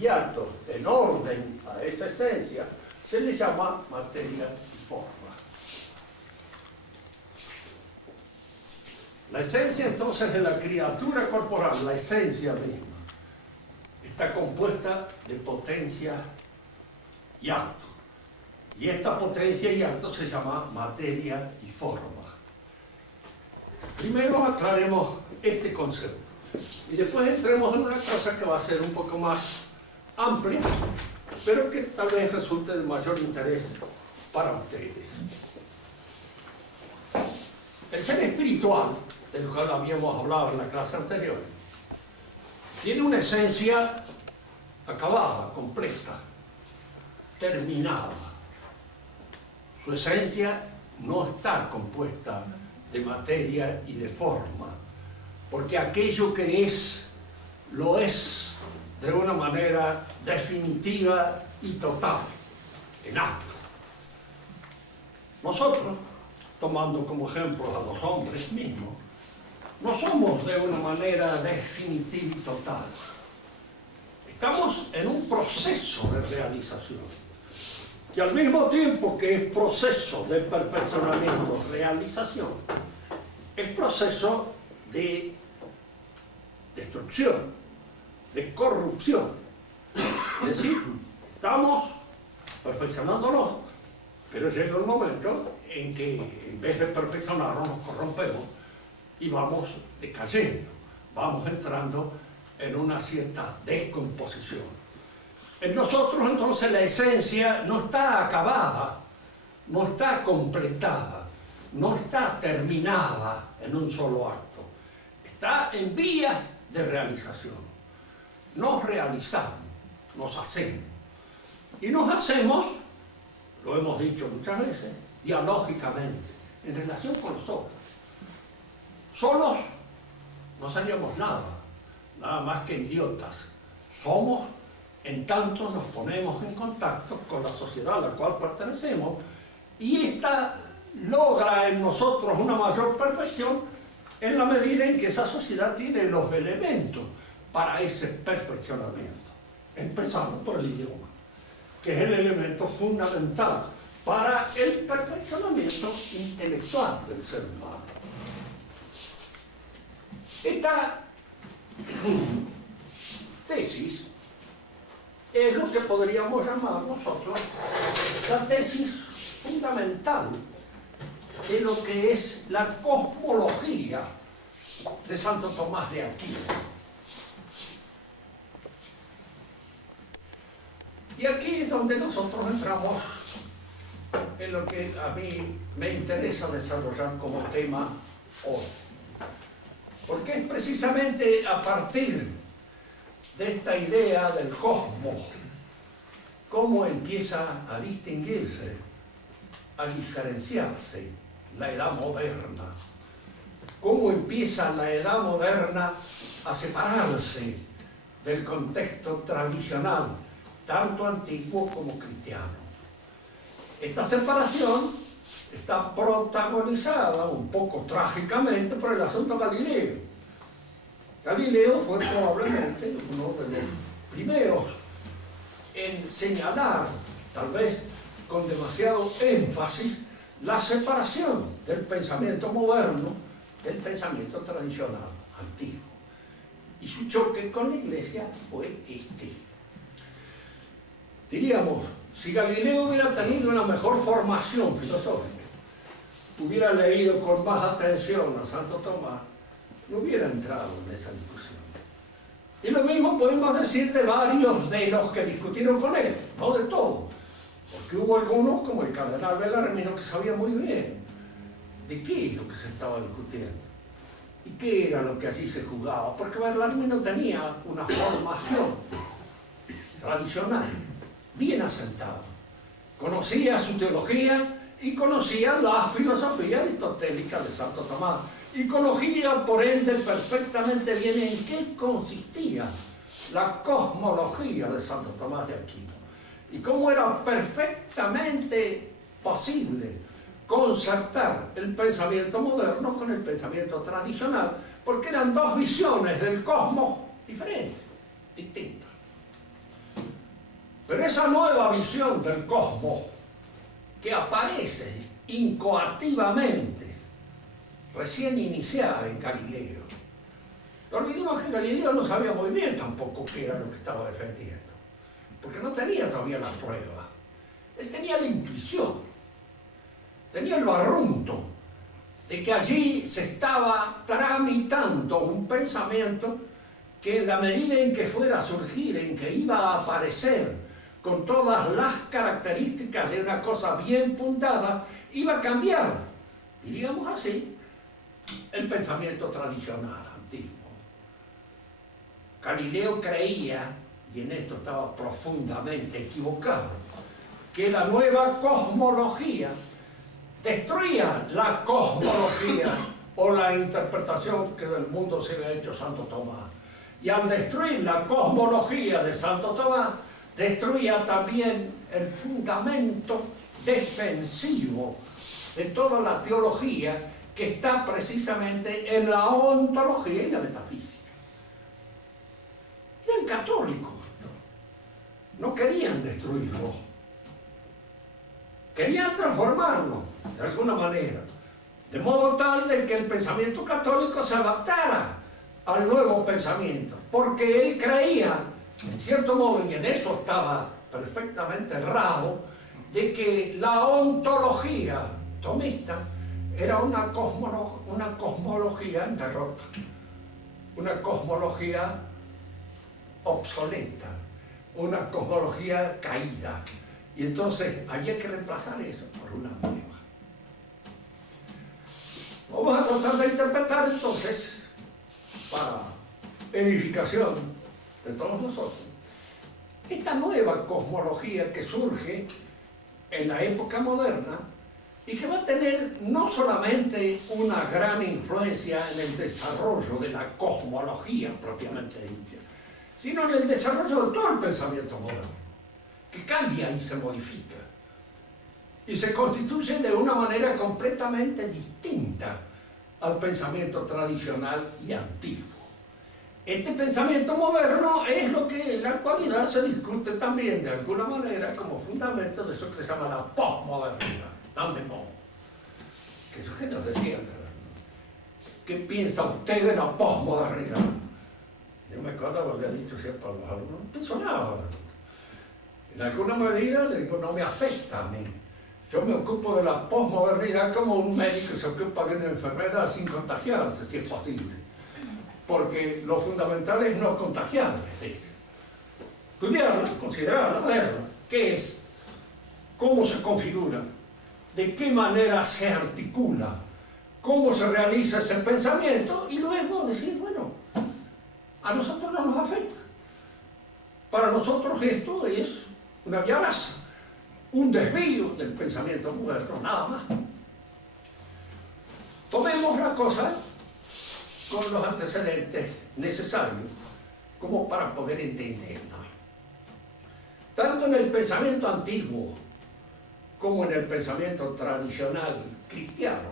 y actos en orden a esa esencia, se le llama materia y forma. La esencia entonces de la criatura corporal, la esencia misma, está compuesta de potencia y acto. Y esta potencia y acto se llama materia y forma. Primero aclaremos este concepto y después entremos en una cosa que va a ser un poco más amplia, pero que tal vez resulte de mayor interés para ustedes. El ser espiritual, del cual habíamos hablado en la clase anterior, tiene una esencia acabada, completa, terminada. Su esencia no está compuesta de materia y de forma, porque aquello que es, lo es de una manera definitiva y total, en acto. Nosotros, tomando como ejemplo a los hombres mismos, no somos de una manera definitiva y total. Estamos en un proceso de realización, que al mismo tiempo que es proceso de perfeccionamiento, realización, es proceso de destrucción, de corrupción. Es decir, estamos perfeccionándonos, pero llega un momento en que en vez de perfeccionarnos nos corrompemos y vamos decayendo, vamos entrando en una cierta descomposición. En nosotros entonces la esencia no está acabada, no está completada, no está terminada en un solo acto, está en vías de realización. Nos realizamos, nos hacemos. Y nos hacemos, lo hemos dicho muchas veces, dialógicamente, en relación con los otros. Solos no seríamos nada, nada más que idiotas. Somos en tanto nos ponemos en contacto con la sociedad a la cual pertenecemos, y esta logra en nosotros una mayor perfección en la medida en que esa sociedad tiene los elementos para ese perfeccionamiento, empezando por el idioma, que es el elemento fundamental para el perfeccionamiento intelectual del ser humano. Esta tesis es lo que podríamos llamar nosotros la tesis fundamental de lo que es la cosmología de Santo Tomás de Aquino. Y aquí es donde nosotros entramos en lo que a mí me interesa desarrollar como tema hoy. Porque es precisamente a partir de esta idea del cosmos cómo empieza a distinguirse, a diferenciarse la edad moderna, cómo empieza la edad moderna a separarse del contexto tradicional, tanto antiguo como cristiano. Esta separación está protagonizada un poco trágicamente por el asunto Galileo. Galileo fue probablemente uno de los primeros en señalar, tal vez con demasiado énfasis, la separación del pensamiento moderno del pensamiento tradicional, antiguo. Y su choque con la Iglesia fue este. Diríamos, si Galileo hubiera tenido una mejor formación filosófica, hubiera leído con más atención a Santo Tomás, no hubiera entrado en esa discusión. Y lo mismo podemos decir de varios de los que discutieron con él, no de todos, porque hubo algunos, como el cardenal Bellarmino, que sabía muy bien de qué es lo que se estaba discutiendo y qué era lo que allí se jugaba, porque Bellarmino tenía una formación tradicional, bien asentada, conocía su teología y conocía la filosofía aristotélica de Santo Tomás, y conocía por ende perfectamente bien en qué consistía la cosmología de Santo Tomás de Aquino y cómo era perfectamente posible concertar el pensamiento moderno con el pensamiento tradicional, porque eran dos visiones del cosmos diferentes, distintas. Pero esa nueva visión del cosmos que aparece incoativamente, recién iniciada en Galileo. No olvidemos que Galileo no sabía muy bien tampoco qué era lo que estaba defendiendo, porque no tenía todavía la prueba. Él tenía la intuición, tenía el barrunto de que allí se estaba tramitando un pensamiento que en la medida en que fuera a surgir, en que iba a aparecer con todas las características de una cosa bien fundada, iba a cambiar, diríamos así, el pensamiento tradicional, antiguo. Galileo creía, y en esto estaba profundamente equivocado, que la nueva cosmología destruía la cosmología o la interpretación que del mundo se había hecho Santo Tomás. Y al destruir la cosmología de Santo Tomás, destruía también el fundamento defensivo de toda la teología que está precisamente en la ontología y la metafísica. Eran católicos, no querían destruirlo, querían transformarlo de alguna manera, de modo tal de que el pensamiento católico se adaptara al nuevo pensamiento, porque él creía, en cierto modo, y en eso estaba perfectamente errado, de que la ontología tomista era una cosmología en derrota, una cosmología obsoleta, una cosmología caída. Y entonces había que reemplazar eso por una nueva. Vamos a tratar de interpretar entonces, para edificación de todos nosotros, esta nueva cosmología que surge en la época moderna y que va a tener no solamente una gran influencia en el desarrollo de la cosmología propiamente dicha, sino en el desarrollo de todo el pensamiento moderno, que cambia y se modifica y se constituye de una manera completamente distinta al pensamiento tradicional y antiguo. Este pensamiento moderno es lo que en la actualidad se discute también de alguna manera como fundamento de eso que se llama la posmodernidad, tan de moda. Que eso que nos decían, ¿qué piensa usted de la posmodernidad? Yo me acuerdo que había dicho siempre a los alumnos, no pienso nada. En alguna medida le digo, no me afecta a mí. Yo me ocupo de la posmodernidad como un médico se ocupa de una enfermedad sin contagiarse, si es posible. Porque lo fundamental es no contagiarme. Estudiarla, considerarla, verla. ¿Qué es? ¿Cómo se configura? ¿De qué manera se articula? ¿Cómo se realiza ese pensamiento? Y luego decir, bueno, a nosotros no nos afecta. Para nosotros esto es una viaraza, un desvío del pensamiento moderno, nada más. Tomemos la cosa con los antecedentes necesarios como para poder entenderla. Tanto en el pensamiento antiguo como en el pensamiento tradicional cristiano,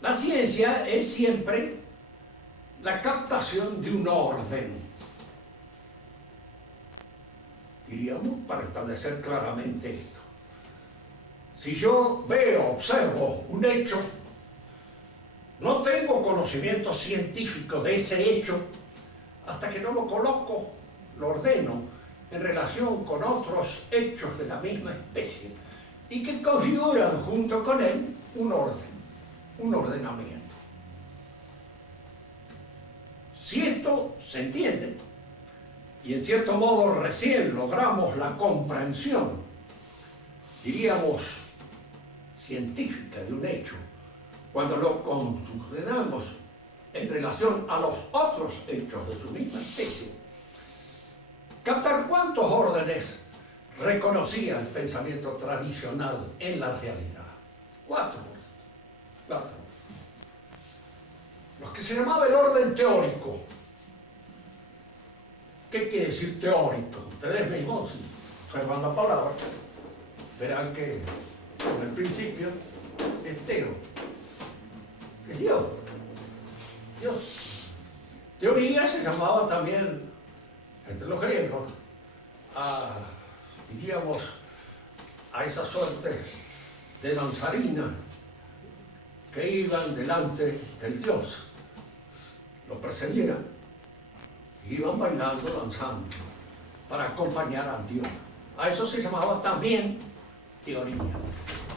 la ciencia es siempre la captación de un orden, diríamos, para establecer claramente esto. Si yo veo, observo un hecho, no tengo conocimiento científico de ese hecho hasta que no lo coloco, lo ordeno en relación con otros hechos de la misma especie y que configuran junto con él un orden, un ordenamiento. Si esto se entiende, y en cierto modo recién logramos la comprensión, diríamos, científica de un hecho, cuando lo consideramos en relación a los otros hechos de su misma especie, captar cuántos órdenes reconocía el pensamiento tradicional en la realidad. 4. Los que se llamaba el orden teórico. ¿Qué quiere decir teórico? Ustedes mismos, si observan la palabra, verán que en el principio es teo, que es Dios. Dios. Teoría se llamaba también, entre los griegos, diríamos, a esa suerte de danzarina que iban delante del Dios, lo precedieran, y iban bailando, danzando, para acompañar al Dios. A eso se llamaba también teoría.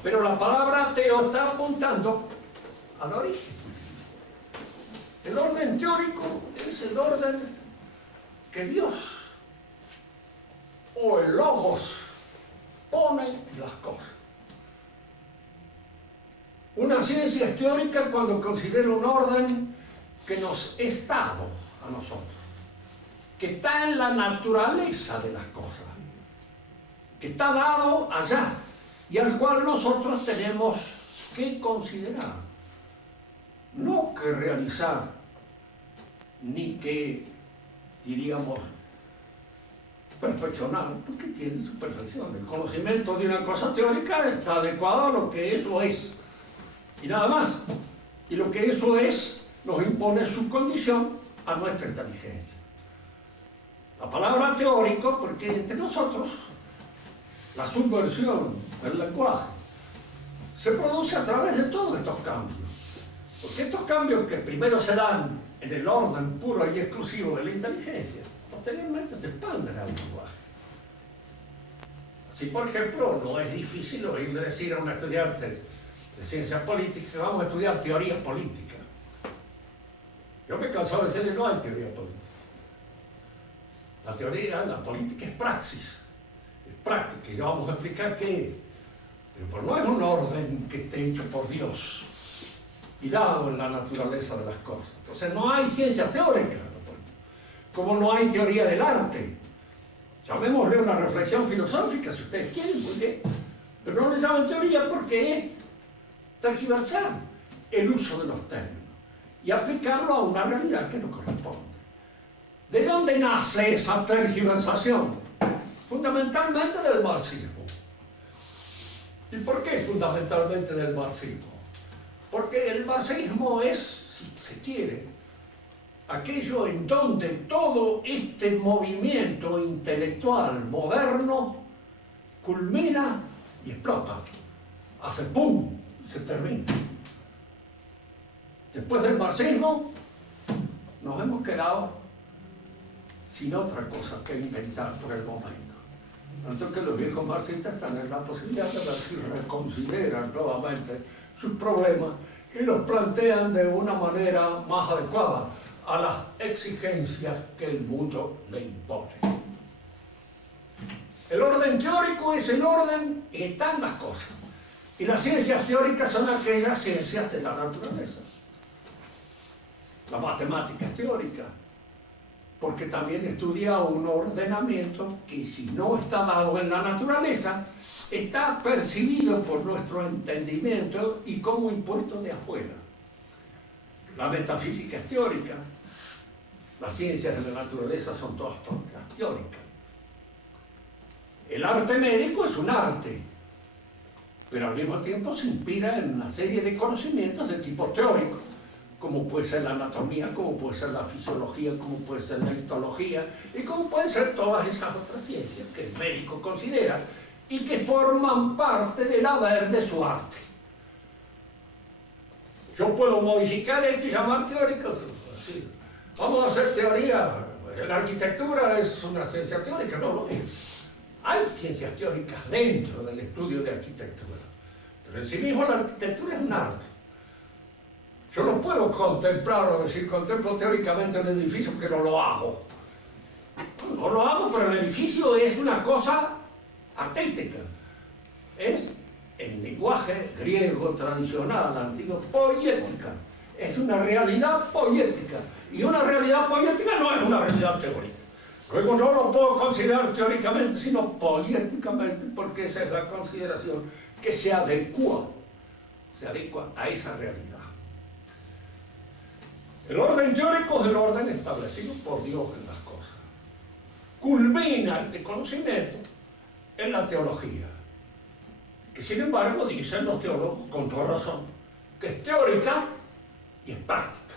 Pero la palabra teo está apuntando al origen. El orden teórico es el orden que Dios o el logos pone en las cosas. Una ciencia es teórica cuando considera un orden que nos es dado a nosotros, que está en la naturaleza de las cosas, que está dado allá y al cual nosotros tenemos que considerar, no que realizar, ni que, diríamos, perfeccionar, porque tiene su perfección. El conocimiento de una cosa teórica está adecuado a lo que eso es, y nada más. Y lo que eso es nos impone su condición a nuestra inteligencia. La palabra teórico, porque entre nosotros la subversión del lenguaje se produce a través de todos estos cambios. Porque estos cambios que primero se dan en el orden puro y exclusivo de la inteligencia, posteriormente se expanden al lenguaje. Así, por ejemplo, no es difícil oírle decir a un estudiante de ciencias políticas que vamos a estudiar teoría política. Yo me he cansado de decirle, no hay teoría política. La política es praxis, es práctica, y ya vamos a explicar qué es. Pero no es un orden que esté hecho por Dios y dado en la naturaleza de las cosas. Entonces no hay ciencia teórica, como no hay teoría del arte. Llamémosle una reflexión filosófica, si ustedes quieren, muy bien. Pero no le llaman teoría porque es tergiversar el uso de los términos y aplicarlo a una realidad que no corresponde. ¿De dónde nace esa tergiversación? Fundamentalmente del marxismo. ¿Y por qué fundamentalmente del marxismo? Porque el marxismo es, si se quiere, aquello en donde todo este movimiento intelectual moderno culmina y explota, hace ¡pum! Y se termina. Después del marxismo nos hemos quedado sin otra cosa que inventar por el momento. Tanto que los viejos marxistas están en la posibilidad de ver si reconsideran nuevamente sus problemas y los plantean de una manera más adecuada a las exigencias que el mundo le impone. El orden teórico es el orden que está en las cosas. Y las ciencias teóricas son aquellas ciencias de la naturaleza. La matemática es teórica, porque también estudia un ordenamiento que, si no está dado en la naturaleza, está percibido por nuestro entendimiento y como impuesto de afuera. La metafísica es teórica, las ciencias de la naturaleza son todas teóricas. El arte médico es un arte, pero al mismo tiempo se inspira en una serie de conocimientos de tipo teórico, como puede ser la anatomía, como puede ser la fisiología, como puede ser la histología, y como pueden ser todas esas otras ciencias que el médico considera y que forman parte del haber de su arte. Yo puedo modificar esto y llamar teórico. Sí. Vamos a hacer teoría. La arquitectura es una ciencia teórica, no lo es. Hay ciencias teóricas dentro del estudio de arquitectura, pero en sí mismo la arquitectura es un arte. Yo no puedo contemplar o decir, contemplo teóricamente el edificio, que no lo hago. No lo hago, pero el edificio es una cosa artística. Es, en lenguaje griego tradicional, antiguo, poética. Es una realidad poética. Y una realidad poética no es una realidad teórica. Luego no lo puedo considerar teóricamente, sino poéticamente, porque esa es la consideración que se adecua a esa realidad. El orden teórico es el orden establecido por Dios en las cosas. Culmina este conocimiento en la teología, que sin embargo dicen los teólogos con toda razón, que es teórica y es práctica.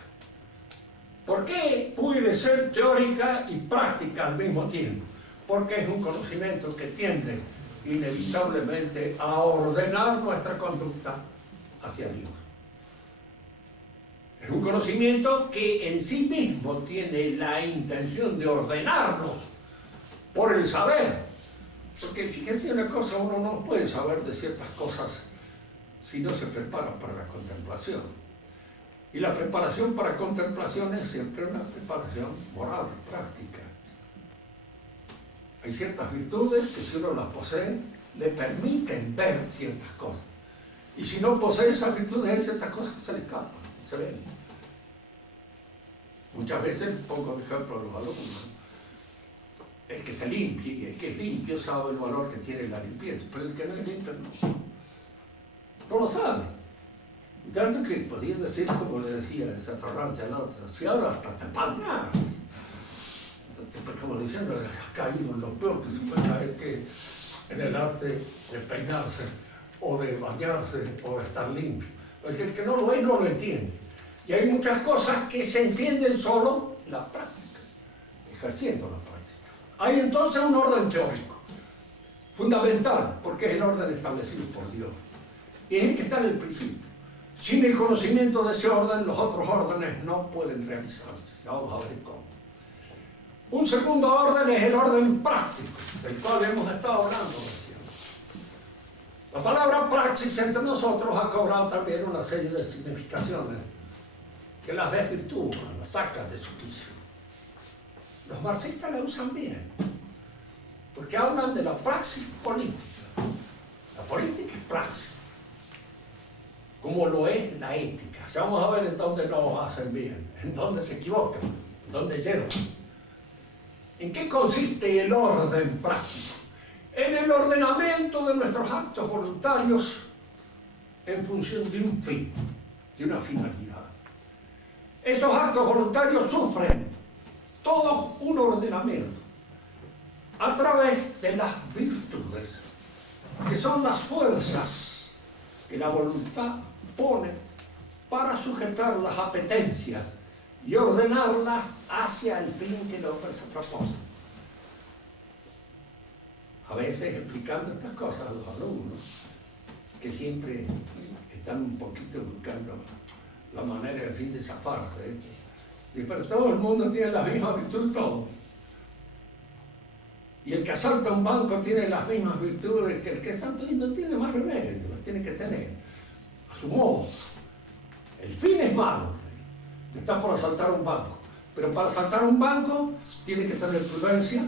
¿Por qué puede ser teórica y práctica al mismo tiempo? porque es un conocimiento que tiende inevitablemente a ordenar nuestra conducta hacia Dios. Es un conocimiento que en sí mismo tiene la intención de ordenarnos por el saber. Porque fíjense una cosa, uno no puede saber de ciertas cosas si no se prepara para la contemplación. Y la preparación para contemplación es siempre una preparación moral, práctica. Hay ciertas virtudes que si uno las posee, le permiten ver ciertas cosas. Y si no posee esas virtudes, hay ciertas cosas que se le escapan, se ven. Muchas veces pongo de ejemplo a los alumnos. El que se limpie y el que es limpio sabe el valor que tiene la limpieza, pero el que no es limpio no lo sabe. Y tanto que podía decir, como le decía ese atorrante al otro, si ahora hasta te palmas, como diciendo, has caído en lo peor que se puede caer, que en el arte de peinarse, o de bañarse, o de estar limpio. El que no lo ve, no lo entiende. Y hay muchas cosas que se entienden solo en la práctica, ejerciendo la práctica. Hay entonces un orden teórico, fundamental, porque es el orden establecido por Dios. Y es el que está en el principio. Sin el conocimiento de ese orden, los otros órdenes no pueden realizarse. Ya vamos a ver cómo. Un segundo orden es el orden práctico, del cual hemos estado hablando recién. La palabra praxis entre nosotros ha cobrado también una serie de significaciones que las desvirtúan, las sacan de su quicio. Los marxistas la usan bien, porque hablan de la praxis política. La política es praxis, como lo es la ética. Ya vamos a ver en dónde no hacen bien, en dónde se equivocan, en dónde yerran. ¿En qué consiste el orden práctico? En el ordenamiento de nuestros actos voluntarios en función de un fin, de una finalidad. Esos actos voluntarios sufren todos un ordenamiento a través de las virtudes, que son las fuerzas que la voluntad pone para sujetar las apetencias y ordenarlas hacia el fin que el hombre se propone. A veces explicando estas cosas a los alumnos, que siempre están un poquito buscando la manera del fin de zafarse, pero todo el mundo tiene las mismas virtudes, todo. Y el que asalta un banco tiene las mismas virtudes que el que asalta y no tiene más remedio, las tiene que tener a su modo. El fin es malo, está por asaltar un banco, pero para asaltar un banco tiene que tener prudencia,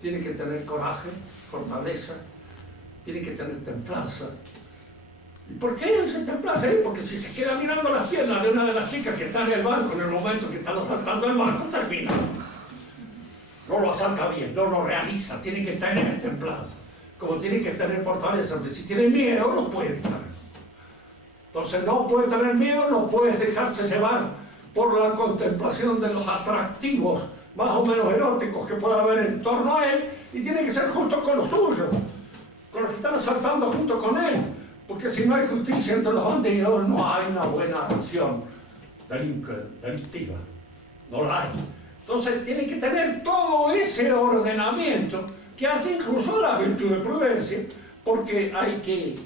tiene que tener coraje, fortaleza, tiene que tener templanza. ¿Y por qué esa templanza? Porque si se queda mirando las piernas de una de las chicas que está en el banco en el momento que están asaltando el banco, termina. No lo asalta bien, no lo realiza, tiene que tener templanza, como tiene que tener fortaleza, porque si tiene miedo no puede tener. Entonces no puede tener miedo, no puede dejarse llevar por la contemplación de los atractivos más o menos eróticos que pueda haber en torno a él, y tiene que ser justo con los suyos, con los que están asaltando junto con él, porque si no hay justicia entre los bandidos no hay una buena acción delictiva, no la hay. Entonces tiene que tener todo ese ordenamiento que hace incluso la virtud de prudencia, porque hay que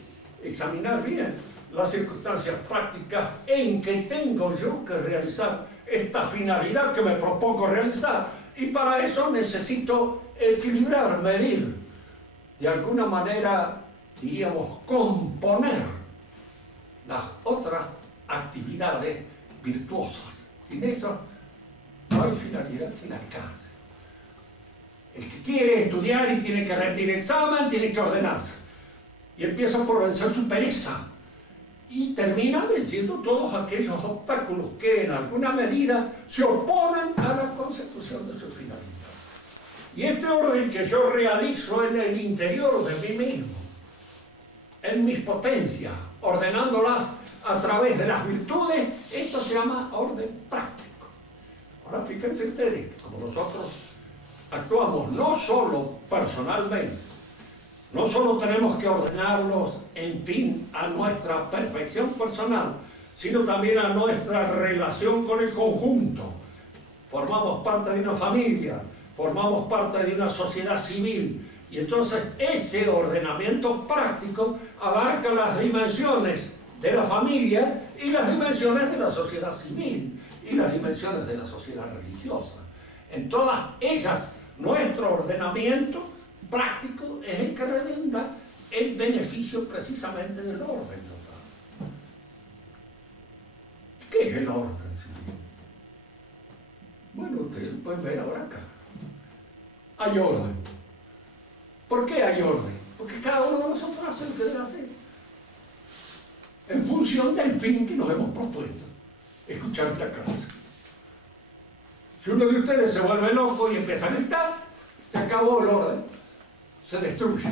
examinar bien las circunstancias prácticas en que tengo yo que realizar esta finalidad que me propongo realizar, y para eso necesito equilibrar, medir, de alguna manera, diríamos, componer las otras actividades virtuosas. Sin eso no hay finalidad que alcance. El que quiere estudiar y tiene que rendir examen, tiene que ordenarse. Y empieza por vencer su pereza. Y termina venciendo todos aquellos obstáculos que en alguna medida se oponen a la consecución de su finalidad. Y este orden que yo realizo en el interior de mí mismo, en mis potencias, ordenándolas a través de las virtudes, esto se llama orden práctico. Ahora fíjense ustedes que como nosotros actuamos no solo personalmente, no solo tenemos que ordenarlos en fin a nuestra perfección personal, sino también a nuestra relación con el conjunto. Formamos parte de una familia, formamos parte de una sociedad civil. Y entonces ese ordenamiento práctico abarca las dimensiones de la familia y las dimensiones de la sociedad civil y las dimensiones de la sociedad religiosa. En todas ellas, nuestro ordenamiento práctico es el que redunda el beneficio precisamente del orden total. ¿Qué es el orden civil? Bueno, ustedes pueden ver ahora acá. Hay orden. ¿Por qué hay orden? Porque cada uno de nosotros hace lo que debe hacer en función del fin que nos hemos propuesto. Escuchar esta clase. Si uno de ustedes se vuelve loco y empieza a gritar, se acabó el orden, se destruye.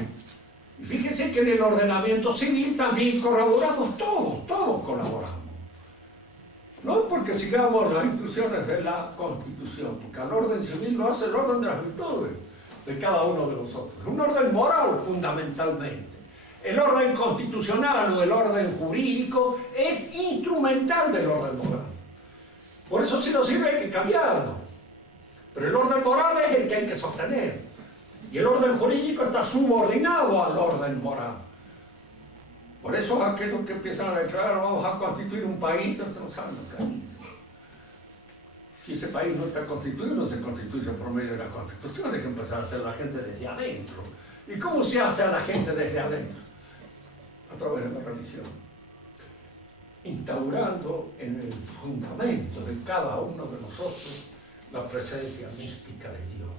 Y fíjense que en el ordenamiento civil también colaboramos todos colaboramos. No porque sigamos las instrucciones de la Constitución, porque el orden civil lo hace el orden de las virtudes de cada uno de nosotros. Es un orden moral fundamentalmente. El orden constitucional o el orden jurídico es instrumental del orden moral. Por eso si no sirve hay que cambiarlo. Pero el orden moral es el que hay que sostener. Y el orden jurídico está subordinado al orden moral. Por eso aquellos que empiezan a declarar vamos a constituir un país, ustedes no saben lo que hay. Si ese país no está constituido, no se constituye por medio de la Constitución, hay que empezar a hacer la gente desde adentro. ¿Y cómo se hace a la gente desde adentro? A través de la religión. Instaurando en el fundamento de cada uno de nosotros la presencia mística de Dios.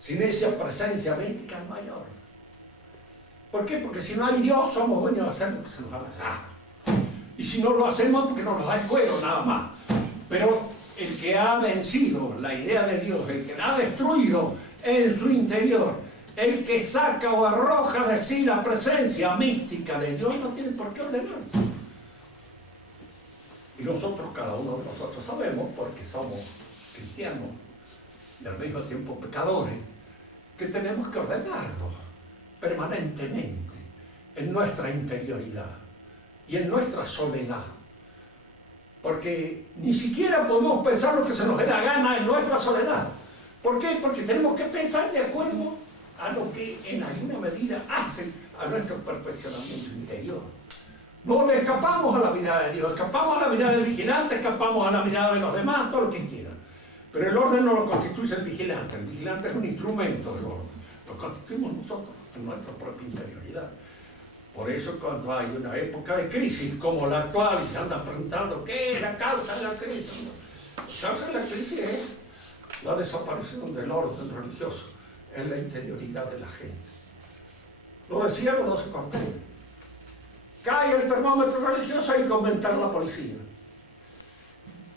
Sin esa presencia mística no hay orden. ¿Por qué? Porque si no hay Dios, somos dueños de hacer lo que se nos da la gana. Y si no lo hacemos, porque nos da el cuero nada más. Pero el que ha vencido la idea de Dios, el que la ha destruido en su interior, el que saca o arroja de sí la presencia mística de Dios, no tiene por qué ordenarse. Y nosotros, cada uno de nosotros sabemos, porque somos cristianos y al mismo tiempo pecadores, que tenemos que ordenarnos permanentemente en nuestra interioridad y en nuestra soledad. Porque ni siquiera podemos pensar lo que se nos dé la gana en nuestra soledad. ¿Por qué? Porque tenemos que pensar de acuerdo a lo que en alguna medida hace a nuestro perfeccionamiento interior. No le escapamos a la mirada de Dios, escapamos a la mirada del vigilante, escapamos a la mirada de los demás, todo lo que quieran. Pero el orden no lo constituye el vigilante es un instrumento del orden, lo constituimos nosotros en nuestra propia interioridad. Por eso cuando hay una época de crisis como la actual y se andan preguntando ¿qué es la causa de la crisis? La causa de la crisis es la desaparición del orden religioso en la interioridad de la gente. Lo decía José Cortés. Cae el termómetro religioso, hay que aumentar la policía.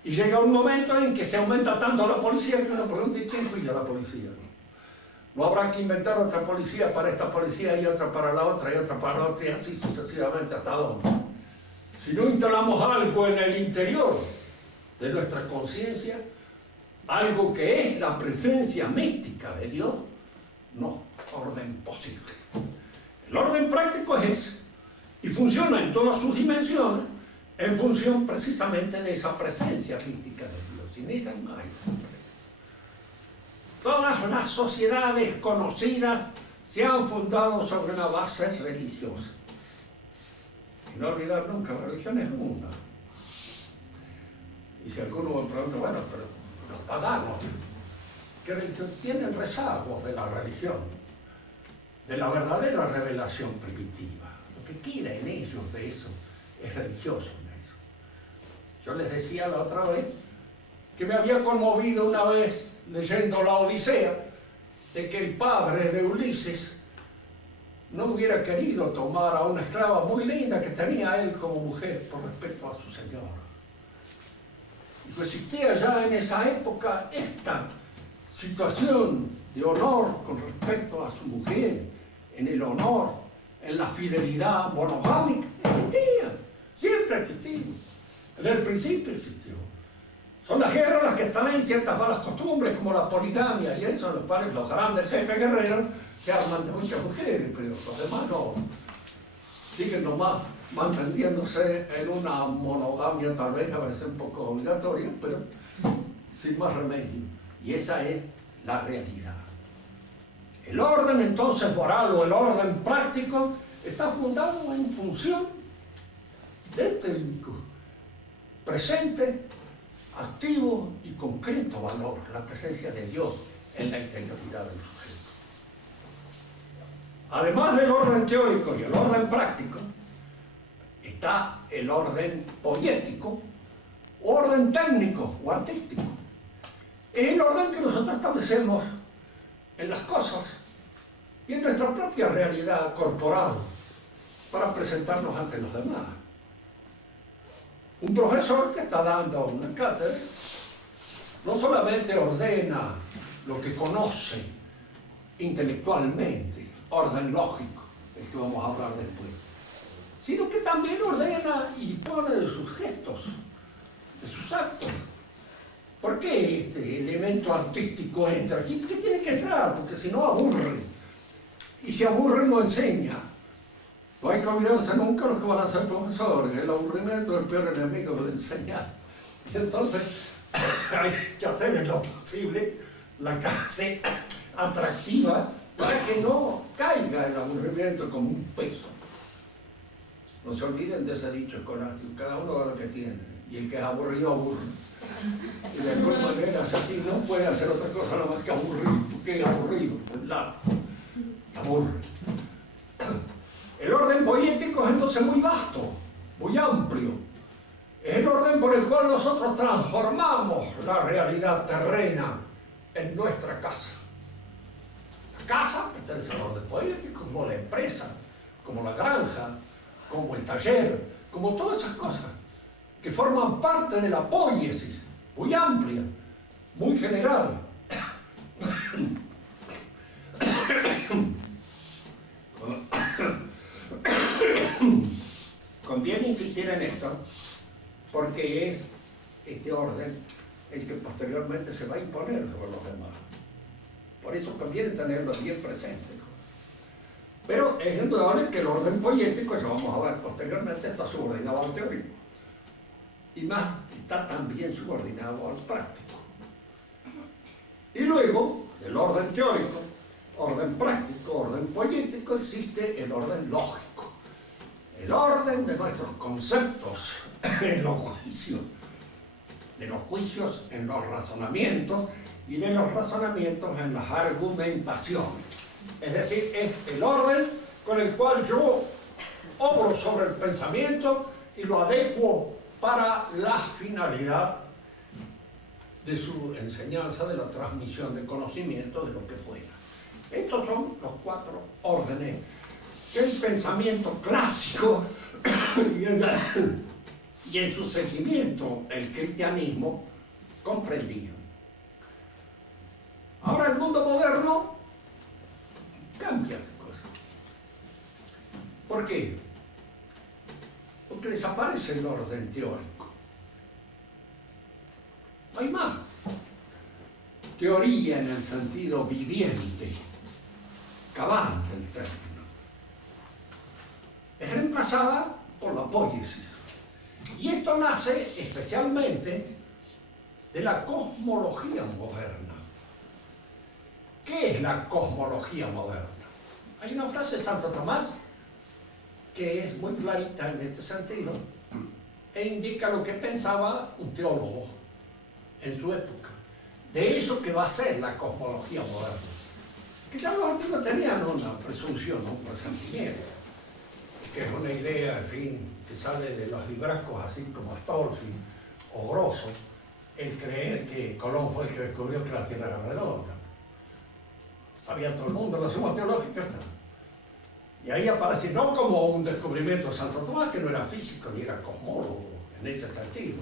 Y llega un momento en que se aumenta tanto la policía que uno pregunta ¿y quién cuida la policía? No habrá que inventar otra policía para esta policía y otra para la otra y otra para la otra y así sucesivamente hasta dónde. Si no instalamos algo en el interior de nuestra conciencia, algo que es la presencia mística de Dios, no, orden posible. El orden práctico es ese y funciona en todas sus dimensiones en función precisamente de esa presencia mística de Dios. Sin ella no hay. Todas las sociedades conocidas se han fundado sobre una base religiosa. Y no olvidar nunca, la religión es una. Y si alguno me pregunta, bueno, pero los paganos, ¿qué religión? Tienen rezagos de la religión, de la verdadera revelación primitiva. Lo que queda en ellos de eso es religioso en eso. Yo les decía la otra vez que me había conmovido una vez leyendo la Odisea, de que el padre de Ulises no hubiera querido tomar a una esclava muy linda que tenía él como mujer por respeto a su señor. Y pues existía ya en esa época esta situación de honor con respecto a su mujer, en el honor, en la fidelidad monogámica, existía, siempre existió, en el principio existió. Son las guerras las que traen ciertas malas costumbres, como la poligamia y eso, los grandes jefes guerreros se arman de muchas mujeres, pero los demás no. Siguen nomás manteniéndose en una monogamia, tal vez a veces un poco obligatoria, pero sin más remedio. Y esa es la realidad. El orden entonces moral o el orden práctico está fundado en función de este presente, activo y concreto valor, la presencia de Dios en la interioridad del sujeto. Además del orden teórico y el orden práctico, está el orden poético, o orden técnico o artístico. Es el orden que nosotros establecemos en las cosas y en nuestra propia realidad corporal para presentarnos ante los demás. Un profesor que está dando una cátedra no solamente ordena lo que conoce intelectualmente, orden lógico, del que vamos a hablar después, sino que también ordena y pone de sus gestos, de sus actos. ¿Por qué este elemento artístico entra aquí? ¿Por qué tiene que entrar? Porque si no aburre. Y si aburre no enseña. No hay que olvidarse nunca los que van a ser profesores. El aburrimiento es el peor enemigo de la enseñanza. Y entonces hay que hacer en lo posible la clase atractiva para que no caiga el aburrimiento como un peso. No se olviden de ese dicho escolástico, cada uno da lo que tiene, y el que es aburrido aburre. Y de alguna manera así no puede hacer otra cosa nada más que aburrir, porque es aburrido, ¿verdad? Aburre. El orden poético es entonces muy vasto, muy amplio. Es el orden por el cual nosotros transformamos la realidad terrena en nuestra casa. La casa pertenece al orden poético, como la empresa, como la granja, como el taller, como todas esas cosas que forman parte de la poiesis, muy amplia, muy general. Conviene insistir en esto porque es este orden el que posteriormente se va a imponer sobre los demás. Por eso conviene tenerlo bien presente. Pero es indudable que el orden poético, eso vamos a ver posteriormente, está subordinado al teórico. Y más, está también subordinado al práctico. Y luego, del orden teórico, orden práctico, orden poético, existe el orden lógico. El orden de nuestros conceptos en los juicios, de los juicios en los razonamientos y de los razonamientos en las argumentaciones. Es decir, es el orden con el cual yo obro sobre el pensamiento y lo adecuo para la finalidad de su enseñanza, de la transmisión de conocimiento, de lo que fuera. Estos son los 4 órdenes que el pensamiento clásico y en su seguimiento el cristianismo comprendían. Ahora el mundo moderno cambia de cosa. ¿Por qué? Porque desaparece el orden teórico. No hay más teoría en el sentido viviente, cabal del término. Es reemplazada por la poiesis. Y esto nace especialmente de la cosmología moderna. ¿Qué es la cosmología moderna? Hay una frase de Santo Tomás que es muy clarita en este sentido e indica lo que pensaba un teólogo en su época de eso que va a ser la cosmología moderna. Que ya los antiguos tenían una presunción, un presentimiento, que es una idea, en fin, que sale de los libracos así como Stolfi o Grosso, el creer que Colón fue el que descubrió que la Tierra era redonda. Sabía todo el mundo, la suma teológica está. Y ahí aparece no como un descubrimiento de Santo Tomás, que no era físico ni era cosmólogo en ese sentido.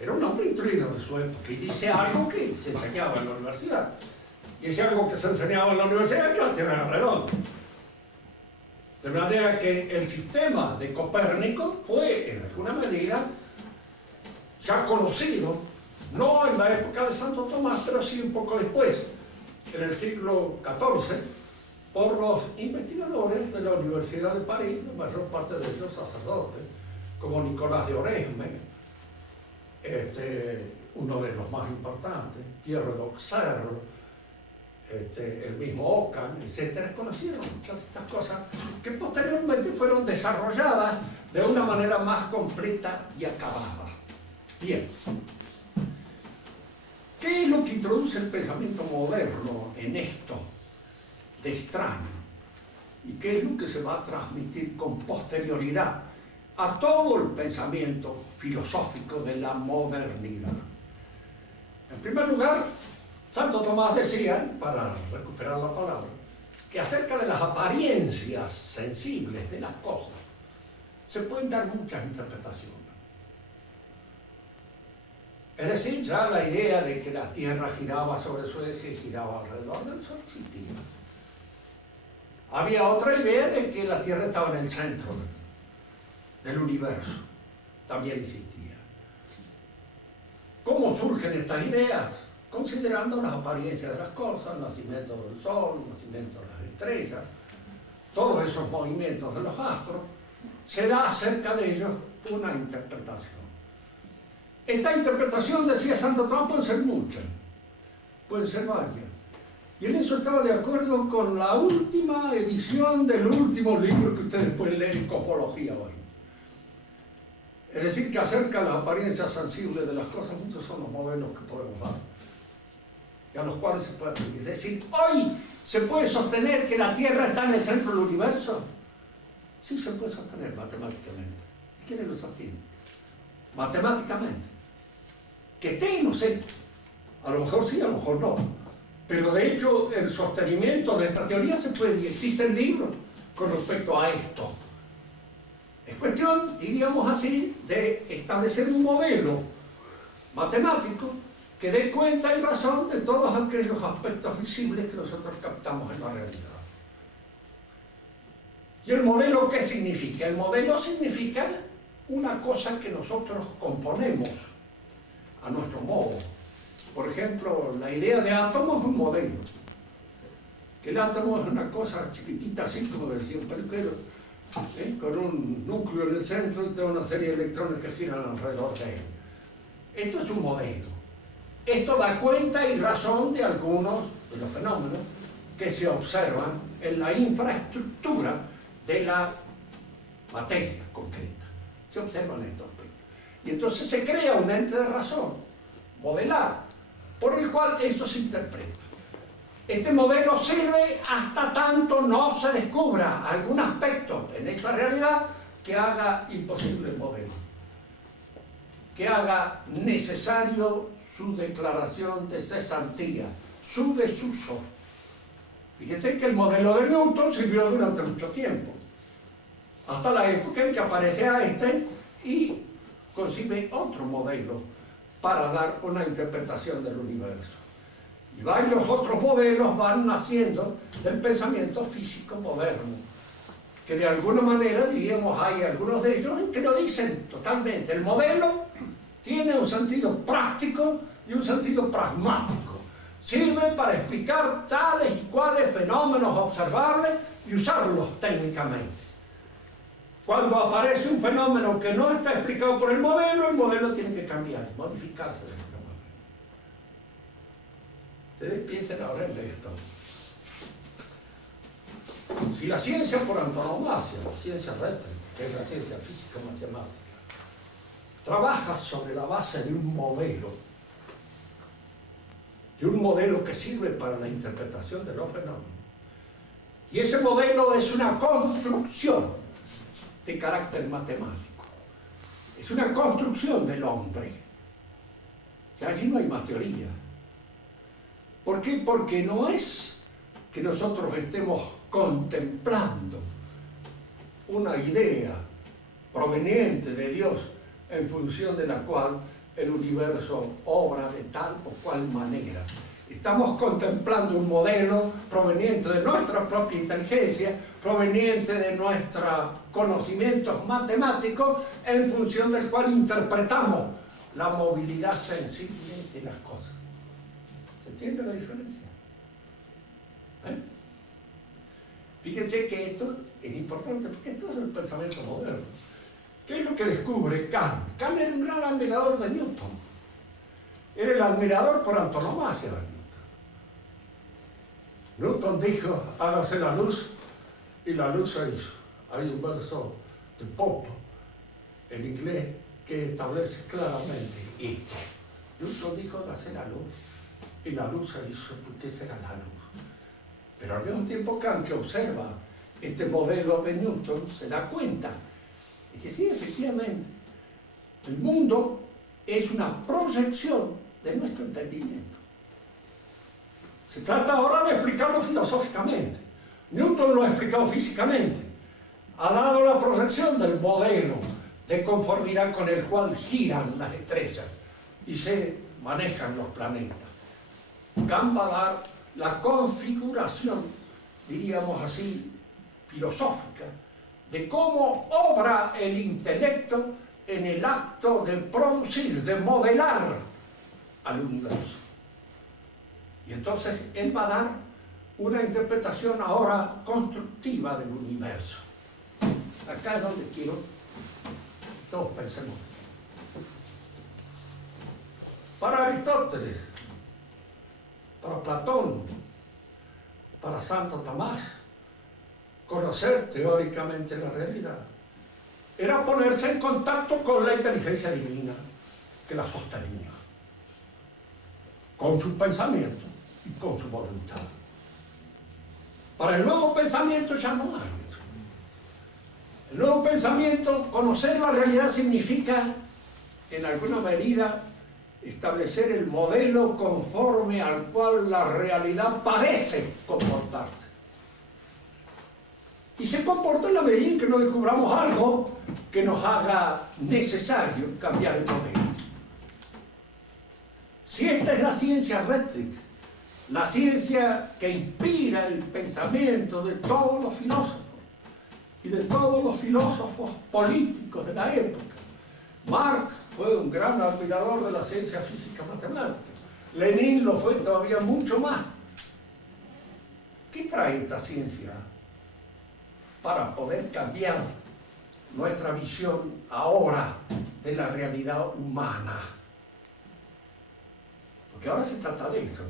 Era un hombre instruido de su época y dice algo que se enseñaba en la universidad. Y ese algo que se enseñaba en la universidad es que la Tierra era redonda. De manera que el sistema de Copérnico fue, en alguna medida, ya conocido, no en la época de Santo Tomás, pero sí un poco después, en el siglo XIV, por los investigadores de la Universidad de París, la mayor parte de ellos sacerdotes, como Nicolás de Oresme, uno de los más importantes, Pierre d'Auxerre, el mismo Ockham, etc., conocieron muchas de estas cosas que posteriormente fueron desarrolladas de una manera más completa y acabada. Bien. ¿Qué es lo que introduce el pensamiento moderno en esto de extraño? ¿Y qué es lo que se va a transmitir con posterioridad a todo el pensamiento filosófico de la modernidad? En primer lugar, Santo Tomás decía, para recuperar la palabra, que acerca de las apariencias sensibles de las cosas se pueden dar muchas interpretaciones. Es decir, ya la idea de que la Tierra giraba sobre su eje y giraba alrededor del Sol existía. Había otra idea de que la Tierra estaba en el centro del universo. También existía. ¿Cómo surgen estas ideas? Considerando las apariencias de las cosas, el nacimiento del Sol, el nacimiento de las estrellas, todos esos movimientos de los astros, se da acerca de ellos una interpretación. Esta interpretación, decía Santo Tomás, pueden ser muchas, pueden ser varias. Y en eso estaba de acuerdo con la última edición del último libro que ustedes pueden leer en Cosmología hoy. Es decir, que acerca de las apariencias sensibles de las cosas, muchos son los modelos que podemos dar y a los cuales se puede atribuir. Es decir, hoy se puede sostener que la Tierra está en el centro del universo. Sí, se puede sostener matemáticamente. ¿Y quiénes lo sostienen? Matemáticamente. Que esté, no sé, a lo mejor sí, a lo mejor no, pero de hecho el sostenimiento de esta teoría se puede, y existen libros con respecto a esto. Es cuestión, diríamos así, de establecer un modelo matemático que dé cuenta y razón de todos aquellos aspectos visibles que nosotros captamos en la realidad. ¿Y el modelo qué significa? El modelo significa una cosa que nosotros componemos a nuestro modo. Por ejemplo, la idea de átomo es un modelo. Que el átomo es una cosa chiquitita, así como decía un peluquero, con un núcleo en el centro y toda una serie de electrones que giran alrededor de él. Esto es un modelo. Esto da cuenta y razón de algunos de los fenómenos que se observan en la infraestructura de la materia concreta. Se observan estos aspectos. Y entonces se crea un ente de razón, modelar, por el cual eso se interpreta. Este modelo sirve hasta tanto no se descubra algún aspecto en esa realidad que haga imposible el modelo, que haga necesario su declaración de cesantía, su desuso. Fíjense que el modelo de Newton sirvió durante mucho tiempo, hasta la época en que aparece Einstein y concibe otro modelo para dar una interpretación del universo. Y varios otros modelos van naciendo del pensamiento físico moderno, que de alguna manera, diríamos, hay algunos de ellos que lo dicen totalmente. El modelo tiene un sentido práctico y un sentido pragmático. Sirve para explicar tales y cuales fenómenos observables y usarlos técnicamente. Cuando aparece un fenómeno que no está explicado por el modelo tiene que cambiar, modificarse de alguna manera. Ustedes piensen ahora en esto. Si la ciencia por antonomasia, la ciencia recta, que es la ciencia física matemática, trabaja sobre la base de un modelo que sirve para la interpretación de los fenómenos, y ese modelo es una construcción de carácter matemático, es una construcción del hombre, y allí no hay más teoría. ¿Por qué? Porque no es que nosotros estemos contemplando una idea proveniente de Dios en función de la cual el universo obra de tal o cual manera. Estamos contemplando un modelo proveniente de nuestra propia inteligencia, proveniente de nuestros conocimientos matemáticos, en función del cual interpretamos la movilidad sensible de las cosas. ¿Se entiende la diferencia? Fíjense que esto es importante porque esto es el pensamiento moderno. ¿Qué es lo que descubre Kant? Kant era un gran admirador de Newton. Era el admirador por antonomasia de Newton. Newton dijo, hágase la luz, y la luz se hizo. Hay un verso de Pope en inglés que establece claramente esto. Newton dijo, hágase la luz, y la luz se hizo, porque esa era la luz. Pero al mismo tiempo Kant, que observa este modelo de Newton, se da cuenta de que sí, efectivamente, el mundo es una proyección de nuestro entendimiento. Se trata ahora de explicarlo filosóficamente. Newton lo ha explicado físicamente. Ha dado la proyección del modelo de conformidad con el cual giran las estrellas y se manejan los planetas. Kant va a dar la configuración, diríamos así, filosófica, de cómo obra el intelecto en el acto de producir, de modelar al universo. Y entonces él va a dar una interpretación ahora constructiva del universo. Acá es donde quiero que todos pensemos. Para Aristóteles, para Platón, para Santo Tomás, conocer teóricamente la realidad era ponerse en contacto con la inteligencia divina que la sostenía, con su pensamiento y con su voluntad. Para el nuevo pensamiento ya no hay eso. El nuevo pensamiento, conocer la realidad significa, en alguna medida, establecer el modelo conforme al cual la realidad parece comportarse. Y se comporta en la medida en que no descubramos algo que nos haga necesario cambiar el modelo. Si esta es la ciencia rectrix, la ciencia que inspira el pensamiento de todos los filósofos y de todos los filósofos políticos de la época. Marx fue un gran admirador de la ciencia física matemática. Lenin lo fue todavía mucho más. ¿Qué trae esta ciencia para poder cambiar nuestra visión ahora de la realidad humana? Porque ahora se trata de eso.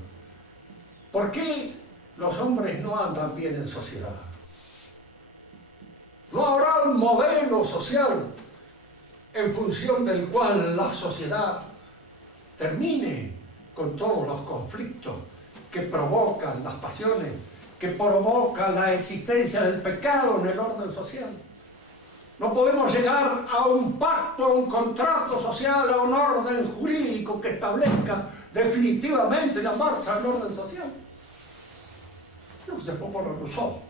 ¿Por qué los hombres no andan bien en sociedad? No habrá un modelo social en función del cual la sociedad termine con todos los conflictos que provocan las pasiones, que provocan la existencia del pecado en el orden social. No podemos llegar a un pacto, a un contrato social, a un orden jurídico que establezca definitivamente la marcha del orden social. Lo que se propone Rousseau.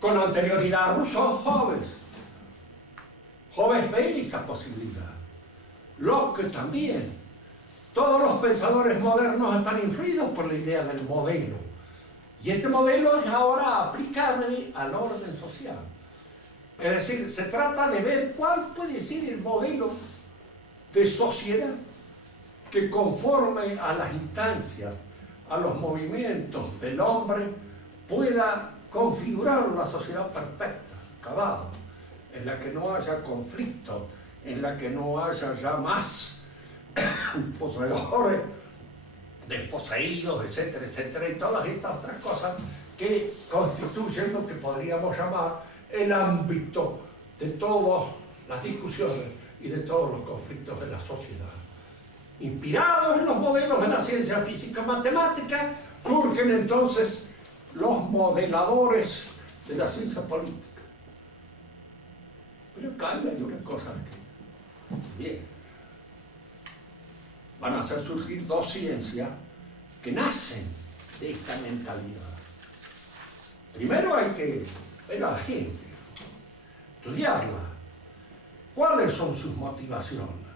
Con anterioridad a Rousseau, Hobbes ve esa posibilidad. Locke también. Todos los pensadores modernos están influidos por la idea del modelo. Y este modelo es ahora aplicable al orden social. Es decir, se trata de ver cuál puede ser el modelo de sociedad que conforme a las instancias, a los movimientos del hombre, pueda configurar una sociedad perfecta, acabada, en la que no haya conflicto, en la que no haya ya más poseedores, desposeídos, etcétera, etcétera, y todas estas otras cosas que constituyen lo que podríamos llamar el ámbito de todas las discusiones y de todos los conflictos de la sociedad. Inspirados en los modelos de la ciencia física matemática, surgen entonces los modeladores de la ciencia política. Pero acá hay una cosa que, bien, van a hacer surgir dos ciencias que nacen de esta mentalidad. Primero hay que ver a la gente, estudiarla. ¿Cuáles son sus motivaciones?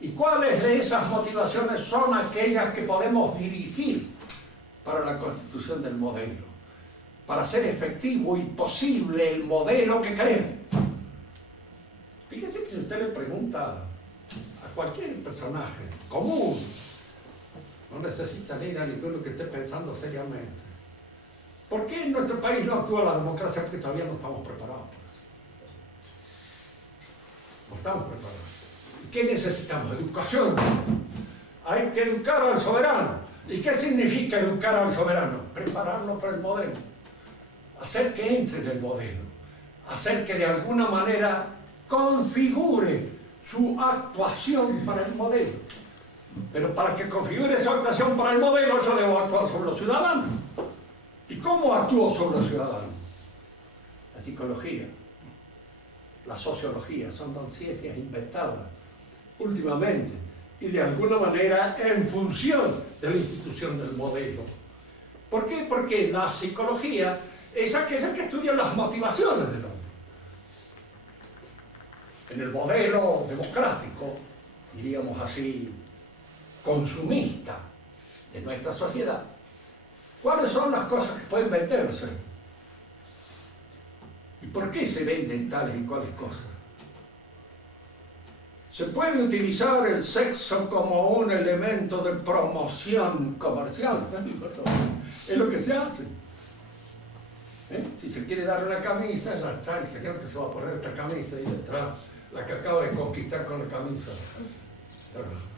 ¿Y cuáles de esas motivaciones son aquellas que podemos dirigir para la constitución del modelo? Para hacer efectivo y posible el modelo que queremos. Fíjese que si usted le pregunta a cualquier personaje común, no necesita leer a ninguno que esté pensando seriamente, ¿por qué en nuestro país no actúa la democracia? Porque todavía no estamos preparados para eso. No estamos preparados. ¿Qué necesitamos? Educación. Hay que educar al soberano. ¿Y qué significa educar al soberano? Prepararlo para el modelo, hacer que entre en el modelo, hacer que de alguna manera configure su actuación para el modelo. Pero para que configure su actuación para el modelo, yo debo actuar sobre los ciudadanos. ¿Y cómo actúo sobre los ciudadanos? La psicología, la sociología, son dos ciencias inventadas últimamente y de alguna manera en función de la institución del modelo. ¿Por qué? Porque la psicología es aquella que estudia las motivaciones del hombre. En el modelo democrático, diríamos así, consumista de nuestra sociedad, ¿cuáles son las cosas que pueden venderse? ¿Y por qué se venden tales y cuales cosas? ¿Se puede utilizar el sexo como un elemento de promoción comercial? Es lo que se hace. Si se quiere dar una camisa, ya está, el señor que se va a poner esta camisa y detrás la que acaba de conquistar con la camisa.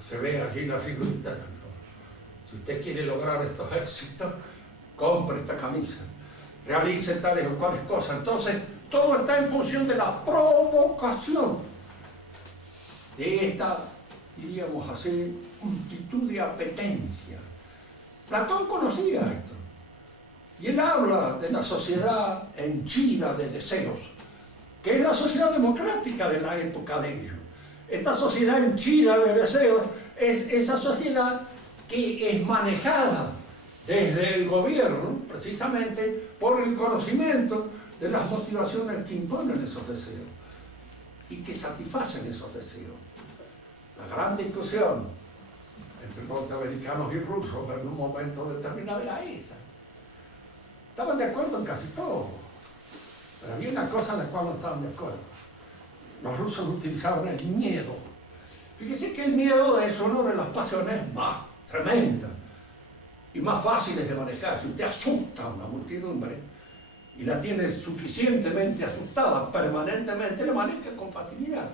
Se ve allí la figurita. Si usted quiere lograr estos éxitos, compre esta camisa, realice tales o cuales cosas. Entonces, todo está en función de la provocación de esta, diríamos así, multitud de apetencia. Platón conocía esto. Y él habla de la sociedad henchida de deseos, que es la sociedad democrática de la época de ellos. Esta sociedad henchida de deseos es esa sociedad que es manejada desde el gobierno, precisamente por el conocimiento de las motivaciones que imponen esos deseos y que satisfacen esos deseos. La gran discusión entre norteamericanos y rusos en un momento determinado era esa. Estaban de acuerdo en casi todo, pero había una cosa en la cual no estaban de acuerdo. Los rusos utilizaban el miedo. Fíjese que el miedo es una de las pasiones más tremendas y más fáciles de manejar. Si usted asusta a una multidumbre y la tiene suficientemente asustada permanentemente, la maneja con facilidad.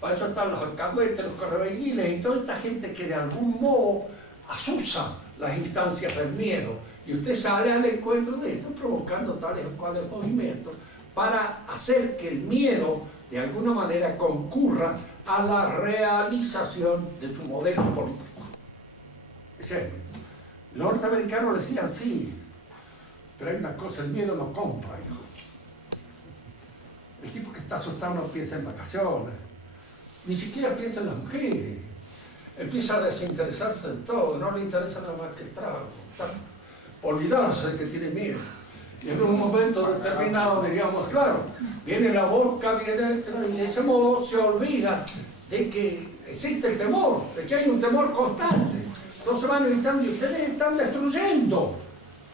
Para eso están los alcahuetes, los correveidores y toda esta gente que de algún modo asusa las instancias del miedo. Y usted sale al encuentro de esto provocando tales o cuales movimientos para hacer que el miedo de alguna manera concurra a la realización de su modelo político. Ese es el miedo. Los norteamericanos decían sí, pero hay una cosa, el miedo no compra, hijo. El tipo que está asustado no piensa en vacaciones, ni siquiera piensa en las mujeres, empieza a desinteresarse de todo, no le interesa nada más que el trago, olvidarse de que tiene miedo. Y en un momento determinado diríamos, claro, viene la vodka, viene esto, y de ese modo se olvida de que existe el temor, de que hay un temor constante. Entonces van evitando y ustedes están destruyendo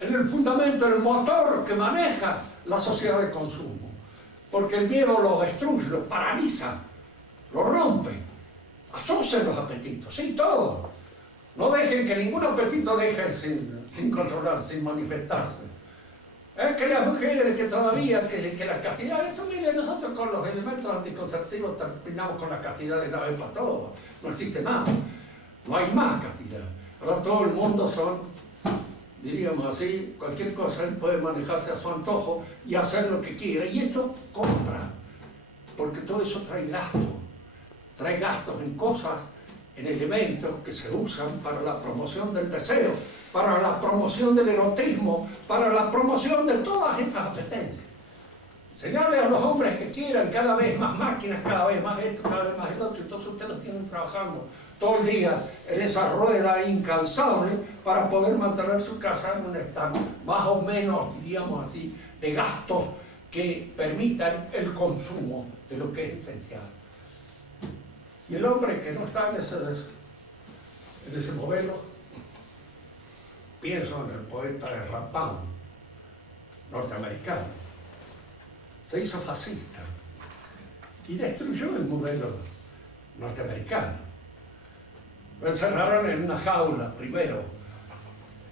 en el fundamento el motor que maneja la sociedad de consumo. Porque el miedo lo destruye, lo paraliza, lo rompe, asusen los apetitos, sí, todo. No dejen que ningún apetito deje sin controlar, sin manifestarse. Es que las mujeres, que todavía, que la castidad, eso mire, nosotros con los elementos anticonceptivos terminamos con la castidad de una vez para todas. No existe nada, no hay más castidad. Ahora todo el mundo son, diríamos así, cualquier cosa, él puede manejarse a su antojo y hacer lo que quiera. Y esto compra, porque todo eso trae gastos en cosas, en elementos que se usan para la promoción del deseo, para la promoción del erotismo, para la promoción de todas esas apetencias. Señale a los hombres que quieran cada vez más máquinas, cada vez más esto, cada vez más el otro, entonces ustedes los tienen trabajando todo el día en esa rueda incansable para poder mantener su casa en un estado más o menos, diríamos así, de gastos que permitan el consumo de lo que es esencial. Y el hombre que no está en ese modelo, pienso en el poeta Rapin, norteamericano, se hizo fascista y destruyó el modelo norteamericano. Lo encerraron en una jaula primero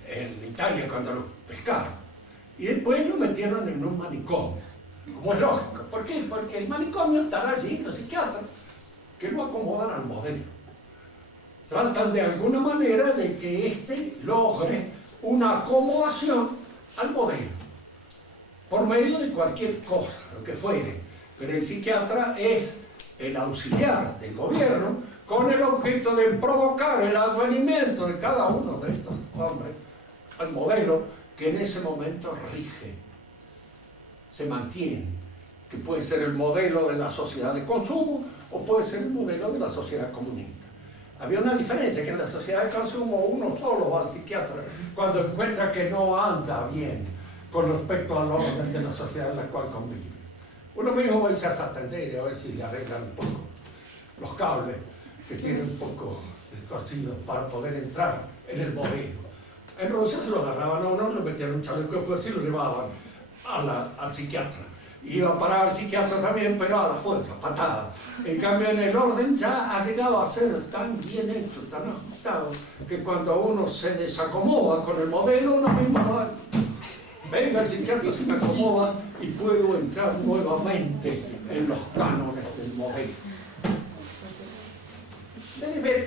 en Italia cuando lo pescaron y después lo metieron en un manicomio, como es lógico. ¿Por qué? Porque el manicomio estará allí, los psiquiatras que lo acomodan al modelo. tratan de alguna manera de que éste logre una acomodación al modelo, por medio de cualquier cosa, lo que fuere. Pero el psiquiatra es el auxiliar del gobierno con el objeto de provocar el advenimiento de cada uno de estos hombres al modelo que en ese momento rige, se mantiene, que puede ser el modelo de la sociedad de consumo o puede ser el modelo de la sociedad comunista. Había una diferencia, que en la sociedad de consumo uno solo va al psiquiatra cuando encuentra que no anda bien con respecto al orden de la sociedad en la cual convive. Uno mismo va a irse a atender y a ver si le arreglan un poco los cables que tienen un poco destorcidos para poder entrar en el modelo. En Rusia se lo agarraban a uno, lo metían en un chaleco de fuerza y lo llevaban al psiquiatra. Iba a parar al psiquiatra también, pero a la fuerza, patada. En cambio, en el orden ya ha llegado a ser tan bien hecho, tan ajustado, que cuando uno se desacomoda con el modelo, uno mismo va, venga el psiquiatra, se me acomoda y puedo entrar nuevamente en los cánones del modelo. Ustedes ven,